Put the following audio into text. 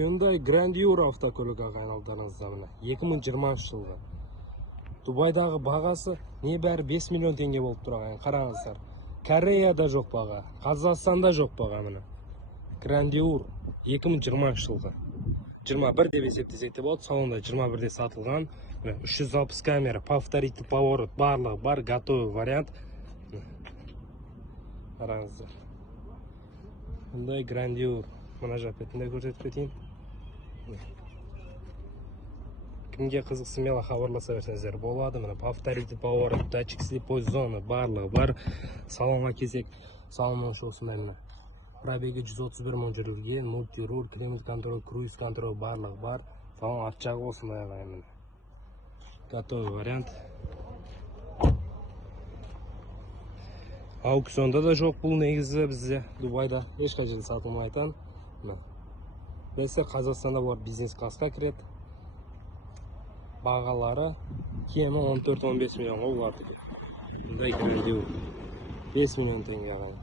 Hyundai Grandeur автокөлігі ағайындаларыңызда міне 2020 жылғы. Дубайдағы бағасы небәрі 5 миллион теңге болып тұр ағайын. Қараңыздар. Кореяда жоқ баға, Қазақстанда жоқ баға міне. Grandeur 2020 жылғы. 21 деп есептесек те болады. Салонда 21-де сатылған. 360 камера, повторительный поворот, барлығы бар, готовый вариант. Қараңыздар. Hyundai Grandeur. Мына жапетінде көрсетіп кетейін. Кімге қызықса мейлі хабарласа берсеңіздер болады. Мына повторительный поворот, датчик слепой зоны барлығы бар. Салонға келсек, салонның осындай мына. Пробеги 131 мың жүрілген, мультируль, климат контроль, круиз контроль барлығы бар. Салон арт жағы осындай ағайын. Готовый вариант. Аукционда да жоқ бұл негізі бізде Дубайда ешқай жерде сатылмайтын. Десе Қазақстанда бұлар бизнес классқа кіреді. Бағалары кемі 14-15 миллионға оларды. Hyundai Grandeur 5 миллион теңге ағайын.